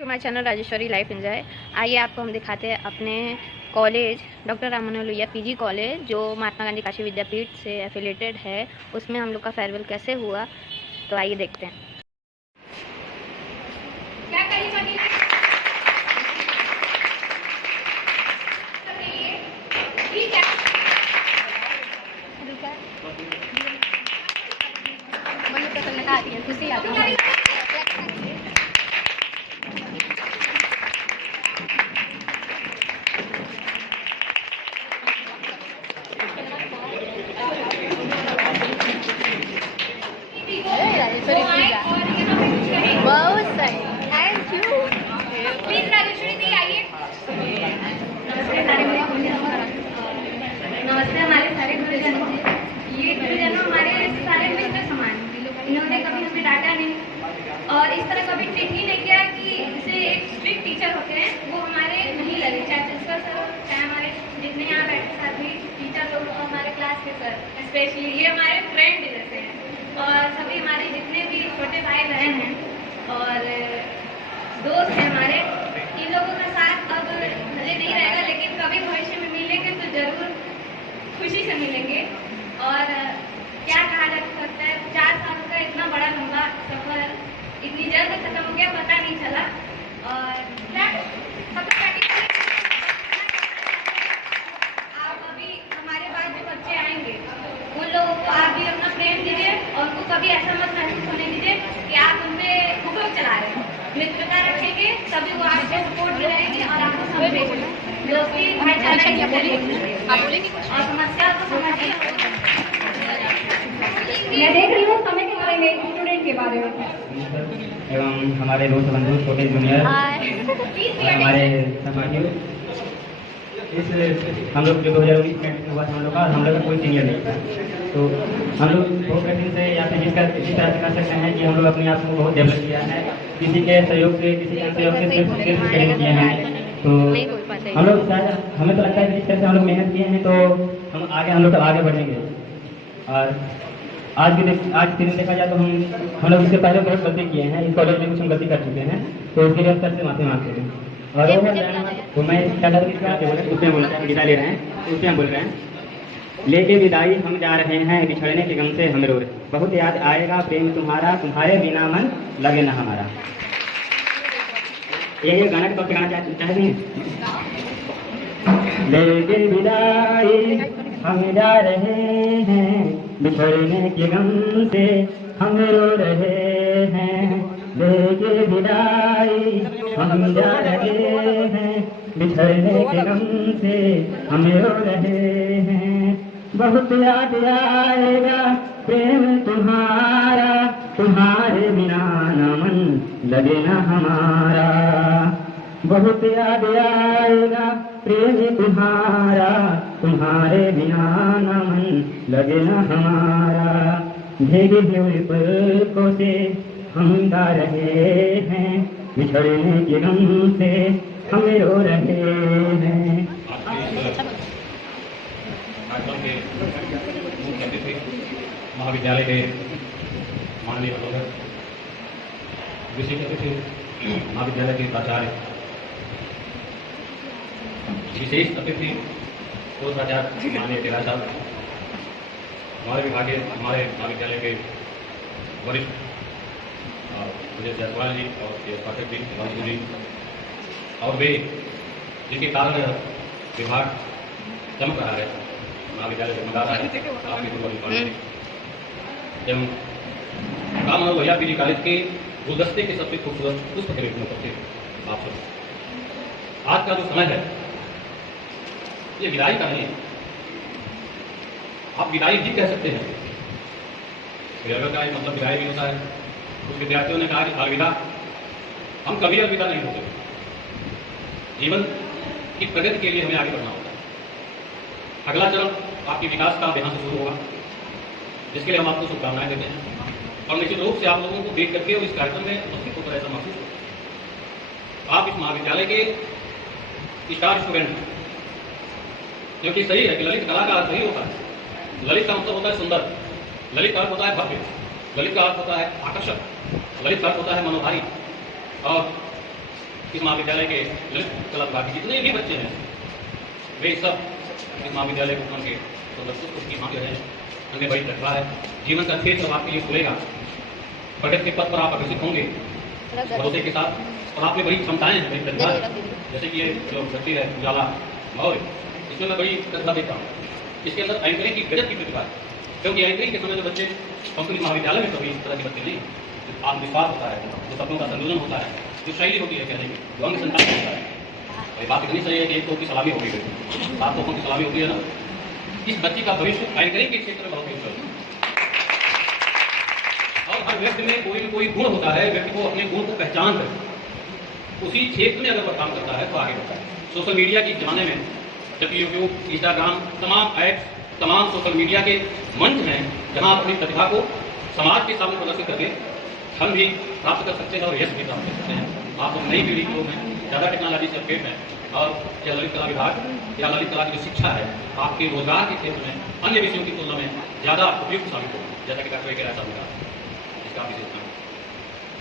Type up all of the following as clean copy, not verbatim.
हमारे channel Rajeshwari life enjoy. आइए आपको हम दिखाते हैं अपने college doctor Ram Manohar Lohia PG college जो महात्मा गांधी काशी विद्यापीठ से एफिलेटेड है, उसमें हम लोग का फेयरवेल कैसे हुआ। तो आइए देखते हैं। खुशी आती है। बहुत सही, थैंक यू। प्लीज राजेश्वरी दी आइए। नमस्ते हमारे सारे गुरुजनों से। ये गुरुजनों हमारे सारे मित्र समान, इन्होंने कभी हमें डांटा नहीं और इस तरह कभी ट्रीट ही नहीं किया कि जैसे एक स्ट्रिक्ट टीचर होते हैं वो हमारे नहीं लगे, चाहे प्रिंसिपल सर हो चाहे हमारे जितने यहाँ बैठे साथी टीचर लोग और हमारे क्लास के सर, स्पेशली ये हमारे फ्रेंड जैसे हैं। और सभी हमारे जितने भी छोटे भाई बहन हैं और दोस्त हैं हमारे, इन लोगों का साथ अब भले नहीं रहेगा लेकिन कभी भविष्य में मिलेंगे तो जरूर खुशी से मिलेंगे। और क्या कहा जा सकता है, 4 साल का इतना बड़ा लंबा सफर इतनी जल्द खत्म हो गया, पता नहीं चला। और आप अभी हमारे बाद जो बच्चे आएंगे उन लोगों को आप भी अपना प्रेम दीजिए और उनको कभी ऐसा मत महसूस होने दीजिए कि आप उनमें हुक्म चला रहे हैं। मित्रता रखेंगे तभी वो आपको सपोर्ट भी रहेंगे और आपको समझेंगे, दोस्ती भाईचारा की और समस्या को समझिए। मैं देख रही हूँ समय के बारे में, स्टूडेंट के बारे में एवं हमारे दोस्त बंधु छोटे जूनियर हमारे समाजियों, इस हम लोग जो 2019 में हुआ था हम लोग का कोई सीनियर नहीं था, तो हम लोग बहुत कठिन से या फिर जिस तरह से कर सकते हैं कि हम लोग अपने आप को बहुत डेवलप किया है, किसी के सहयोग से किसी के सहयोग से सिर्फ ट्रेनिंग किए हैं। तो हम लोग शायद हमें तो लगता है कि जिस तरह से हम लोग मेहनत किए हैं तो हम लोग आगे बढ़ेंगे। और आज के दिन देखा जाए तो हम लोग इससे पहले बहुत गलती किए हैं, इस कॉलेज में कुछ हम गलती कर चुके हैं, तो उसके लिए हम सर से माफी मांगते हैं। और तो मैं उसमें विदा ले रहे हैं, उसमें हम बोल रहे हैं, लेके विदाई हम जा रहे हैं, बिछड़ने के गम से हम रो रहे, बहुत याद आएगा प्रेम तुम्हारा, तुम्हारे बिना मन लगे ना हमारा। ये गाना के तौर पर गाना चाहते हैं। लेके विदाई हम जा रहे हैं, बिछड़ने के गम से हम रो रहे हैं। लेके विदाई हम जा रहे हैं, बिछड़ने के गम से हम रो रहे हैं। बहुत याद आएगा प्रेम तुम्हारा, तुम्हारे बिना न मन लगे न हमारा। बहुत याद आएगा प्रेम तुम्हारा, तुम्हारे बिना न मन लगे न हमारा। भीगे हुए पलकों से हम गा रहे हैं, बिछड़ने के गम से हम रो रहे हैं। महाविद्यालय के माननीय प्रबंधक, विशिष्ट अतिथि महाविद्यालय के प्राचार्य, विशेष अतिथि प्राचार्य माननीय टेला साहब, हमारे महाविद्यालय के वरिष्ठ विजय जायसवाल जी और पाठक जी, हिमांशु जी, और वे जिनके कारण विभाग चमक रहा है, महाविद्यालय को मजा रहा है आपके एवं राम मनोहर लोहिया पीजी कॉलेज के गुलदस्ते के सबसे खूबसूरत पुष्प खरीदने करते आप सब। आज का जो समय है ये विदाई का नहीं है, आप विदाई भी कह सकते हैं। फेयरवेल का मतलब विदाई भी होता है। कुछ विद्यार्थियों ने कहा कि अलविदा, हम कभी अलविदा नहीं होते। जीवन की प्रगति के लिए हमें आगे बढ़ना होता है। अगला चरण आपके विकास का यहाँ से शुरू होगा, जिसके लिए हम आपको शुभकामनाएं देते हैं। और निश्चित रूप से आप लोगों को देख करके इस कार्यक्रम में उपस्थित होकर ऐसा महसूस होगा आप इस महाविद्यालय के स्टार स्टूडेंट, क्योंकि सही है कि ललित कला का अर्थ ही होता है। ललित का मतलब होता है सुंदर, ललित का अर्थ होता है भव्य, ललित का अर्थ होता है आकर्षक, ललित का अर्थ होता है मनोहारी। और इस महाविद्यालय के ललित कला विभाग के जितने भी बच्चे हैं वे सब इस महाविद्यालय को उनके उसकी मांग है, उनमें बड़ी प्रतिभा है। जीवन का क्षेत्र आपके लिए खुलेगा, प्रगति के पथ पर आप अग्रसित होंगे भरोसे के साथ, और आप में बड़ी क्षमताएं हैं, बड़ी प्रतिभा है। जैसे कि ये जो व्यक्ति है उजाला मौर्य, इसमें मैं बड़ी प्रतिभा देखता हूँ। इसके अंदर एंकरिंग की गजब की प्रतिभा है, क्योंकि एंकरिंग के समय जो बच्चे संस्कृत महाविद्यालय में कभी इस तरह के बच्चे नहीं, आत्मविश्वास होता है, जो सपनों का संयोजन होता है, जो शैली होती है कहने की, जो अंग संचालन होता है। ये बात इतनी सही है कि एक तो की सलामी होगी, 7 तोपों की सलामी होती है ना। इस बच्ची का भविष्य एंकरिंग के क्षेत्र में बहुत ही उज्जवल है। और हर व्यक्ति में कोई न कोई गुण होता है, व्यक्ति को अपने गुण को पहचान कर उसी क्षेत्र में अगर वह काम करता है तो आगे बढ़ता है। सोशल मीडिया के जमाने में जबकि यूट्यूब, इंस्टाग्राम, तमाम ऐप्स, तमाम सोशल मीडिया के मंच हैं जहां आप अपनी प्रतिभा को समाज के सामने प्रदर्शित करके हम भी प्राप्त कर सकते हैं और यश भी प्राप्त कर सकते हैं। आप लोग नई पीढ़ी के लोग हैं, ज़्यादा टेक्नोलॉजी से अपडेट हैं, और यह ललित कला विभाग या ललित कला की जो शिक्षा है आपके रोजगार के क्षेत्र में अन्य विषयों की तुलना में ज़्यादा उपयुक्त साबित होगी, जैसा कि डॉक्टर के ऐसा होगा, इसका विशेषता है।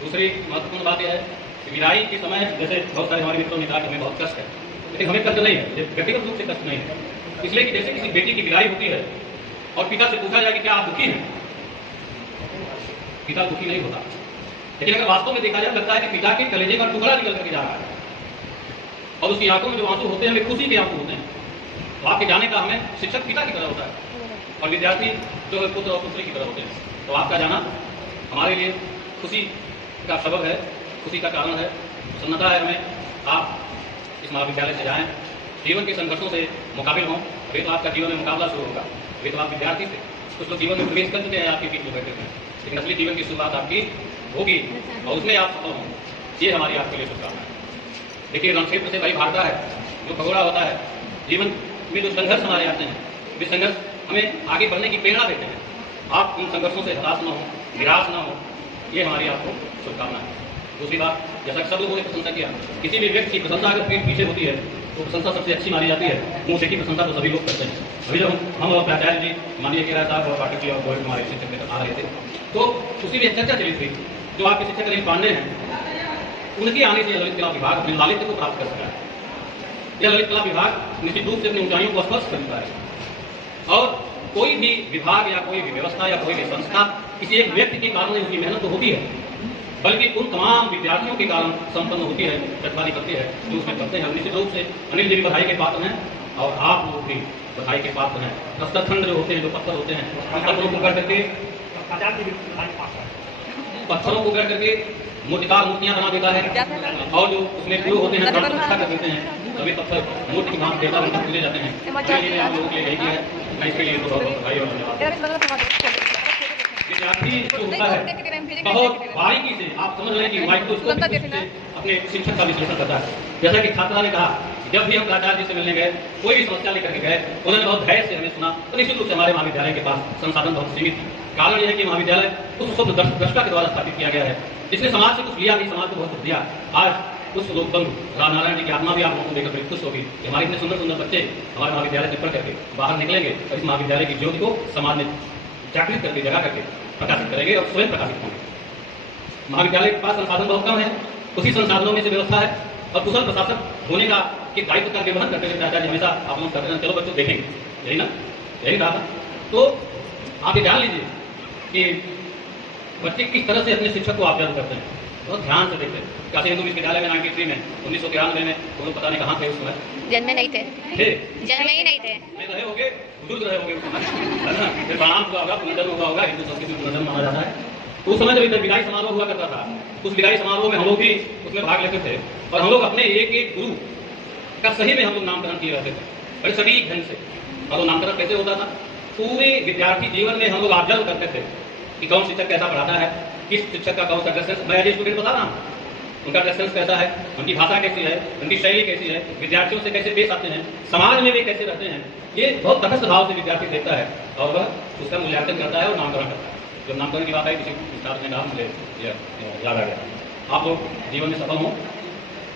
दूसरी महत्वपूर्ण बात यह है कि विदाई के समय जैसे बहुत सारे हमारे मित्रों ने कहा कि हमें बहुत कष्ट है, लेकिन हमें कष्ट नहीं है, व्यक्तिगत रूप से कष्ट नहीं है। इसलिए कि जैसे किसी बेटी की विदाई होती है और पिता से पूछा जाए कि क्या आप दुखी हैं, पिता दुखी नहीं होता, लेकिन अगर वास्तव में देखा जाए लगता है कि पिता के कलेजे का टुकड़ा निकल करके जा रहा है और उसकी आंखों में जो आंसू होते हैं वे खुशी के आंसू होते हैं। तो आपके जाने का हमें शिक्षक पिता की तरह होता है और विद्यार्थी जो है पुत्र और पुत्री की तरह होते हैं। तो आपका जाना हमारे लिए खुशी का सबब है, खुशी का कारण है, प्रसन्नता है हमें। आप इस महाविद्यालय से जाएं, जीवन के संघर्षों से मुकाबिल हों। अभी तो आपका जीवन में मुकाबला शुरू होगा, अभी तो आप विद्यार्थी थे, कुछ लोग जीवन में प्रवेश कर चुके हैं आपके बीच में बैठे हैं, लेकिन असली जीवन की शुरुआत आपकी होगी और उसमें आप सफल हों। ये हमारी आपके लिए शुभकामना है। देखिए रण क्षेत्र से भाई भागता है, जो भगोड़ा होता है, जीवन में जो संघर्ष हमारे आते हैं वे संघर्ष हमें आगे बढ़ने की प्रेरणा देते हैं। आप उन संघर्षों से हताश न हो, निराश न हो, ये हमारी आपको शुभकामना है। दूसरी बात, जैसा सब लोगों ने प्रशंसा किया, किसी भी व्यक्ति की प्रशंसा अगर पीठ पीछे होती है तो प्रशंसा सबसे अच्छी मानी जाती है। मुंह से की प्रशंसा तो सभी लोग करते हैं। अभी जब हम और प्राचार्य जी, माननीय के राय साहब और पाठक जी और गोयल कुमार शिक्षक आ रहे थे तो उसी में चर्चा चली थी, जो आपके शिक्षक अनिल पांडे हैं, उनके आने से ललित कला विभाग अपने लालित्य को प्राप्त कर सका है। यह ललित कला विभाग निश्चित रूप से अपनी ऊंचाइयों को स्पर्श कर चुका है और कोई भी विभाग या कोई भी व्यवस्था या कोई भी संस्था किसी एक व्यक्ति के कारण उसकी मेहनत तो होती है, बल्कि उन तमाम विद्यार्थियों के कारण संपन्न होती है, प्रतिभा करती है जो उसमें करते हैं। निश्चित रूप से अनिल जी भी बधाई के पात्र हैं और आप लोग भी बधाई के पात्र हैं। प्रस्तरखंड जो होते हैं, जो पत्थर होते हैं, उन पत्थरों को कर करके मूर्तिकार मूर्तियां बना देता है और जो उसमें गुरु होते हैं अच्छा कर देते हैं, सभी पत्थर मूर्ति की भांति देवता बनकर पूजे जाते हैं। इसलिए आप लोगों के लिए यही किया है, मैं इसके लिए तो बहुत बहुत बधाई और धन्यवाद। विद्यार्थी जो होता है बहुत बारीकी से आप समझ रहे हैं कि माइक्रोस्कोप से अपने शिक्षक का विश्लेषण करता है। जैसा कि छात्रा ने कहा, जब भी हम प्राचार्य जी से मिलने गए, कोई भी समस्या लेकर के गए, उन्होंने बहुत धैर्य से हमें सुना। तो निश्चित रूप से हमारे महाविद्यालय के पास संसाधन बहुत सीमित है। कारण यह है कि महाविद्यालय उस स्वप्न दृष्टा के द्वारा स्थापित किया गया है, जिसने समाज से कुछ लिया नहीं, समाज को बहुत कुछ दिया। आज उस लोकबंधु रामनारायण जी की आत्मा भी आप लोगों को देखकर बड़ी खुश होगी कि हमारे इतने सुंदर सुंदर बच्चे हमारे महाविद्यालय से पढ़ करके बाहर निकलेंगे और इस महाविद्यालय की ज्योति को समाज में जागृत करके, जगा करके प्रकाशित करेंगे और स्वयं प्रकाशित होंगे। महाविद्यालय के पास संसाधन बहुत कम है, उसी संसाधनों में से व्यवस्था है और कुशल प्रशासक होने का के दायित्व का निर्वहन करते हुए प्राचार्य हमेशा आप लोग कहते हैं चलो बच्चों देखेंगे, यही ना, यही कहा था। तो आप ये जान लीजिए कि बच्चे किस तरह से अपने शिक्षक को ऑब्जर्व करते हैं, बहुत ध्यान से देखते हैं। काशी हिंदू विश्वविद्यालय में 93 में 1993 में वो लोग पता नहीं कहाँ थे उस समय, जन्मे नहीं थे, जन्मे ही नहीं थे, नहीं रहे होंगे, बुजुर्ग रहे होंगे उस समय, फिर प्रणाम हुआ होगा, पुनर्जन्म हुआ होगा, हिंदू संस्कृति में पुनर्जन्म माना जाता है। तो उस समय जब विदाई समारोह हुआ करता था, उस विदाई समारोह में हम लोग भी उसमें भाग लेते थे और हम लोग अपने एक एक गुरु का सही में हम लोग नामकरण किए रहते थे, बड़े सटीक ढंग से। और वो नामकरण कैसे होता था, पूरे विद्यार्थी जीवन में हम लोग ऑब्जर्व करते थे कि कौन शिक्षक कैसा पढ़ाता है, किस शिक्षक का कौन सा ड्रेस सेंस, मैं स्टूडेंट बता रहा हूँ, उनका ड्रेस सेंस कैसा है, उनकी भाषा कैसी है, उनकी शैली कैसी है, विद्यार्थियों से कैसे पेश आते हैं, समाज में वे कैसे रहते हैं, ये बहुत तटस्थ भाव से विद्यार्थी देखता है और वह उसका मूल्यांकन करता है और नामकरण करता है। जब नामकरण की बात आई किसी छात्र ने कहा, मुझे याद आ गया। आप लोग जीवन में सफल हों,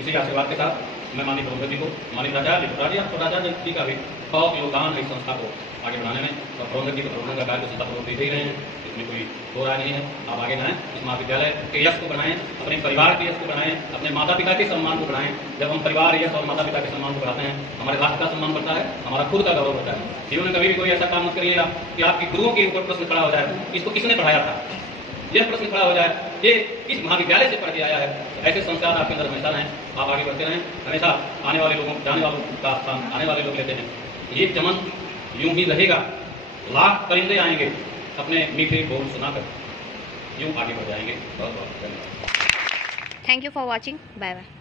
इसी आशीर्वाद के साथ मैं माननीय प्रबंधक जी को, माननीय प्राचार्य और प्राचार्य जी का भी बहुत योगदान है इस संस्था को आगे बढ़ाने में। और प्रबंधक जी को प्रबंधन का कार्य संस्था प्रबंधक दे ही रहे हैं, इसमें कोई दो राय नहीं है। आप आगे बढ़ाएं, इस महाविद्यालय के यश को बढ़ाएं, अपने परिवार के यश को बढ़ाएं, अपने माता पिता के सम्मान को बढ़ाएं। जब हम परिवार, यश और माता पिता के सम्मान को बढ़ाते हैं, हमारे राष्ट्र का सम्मान बढ़ता है, हमारा खुद का गौरव बढ़ता है। जीवन में कभी भी कोई ऐसा काम मत करिएगा कि आपके गुरुओं के ऊपर प्रश्न खड़ा हो जाए, इसको किसने पढ़ाया था, यह प्रश्न खड़ा हो जाए, ये किस महाविद्यालय से पढ़ के आया है। ऐसे संस्कार आपके अंदर हमेशा रहें, आप आगे बढ़ते रहें। हमेशा आने वाले लोगों, जाने वालों का स्थान आने वाले लोग लेते हैं। ये चमन यूं ही रहेगा, लाख परिंदे आएंगे अपने मीठे बोल सुनाकर, यूं आगे बढ़ जाएंगे। बहुत बहुत धन्यवाद। Thank you for watching, bye bye.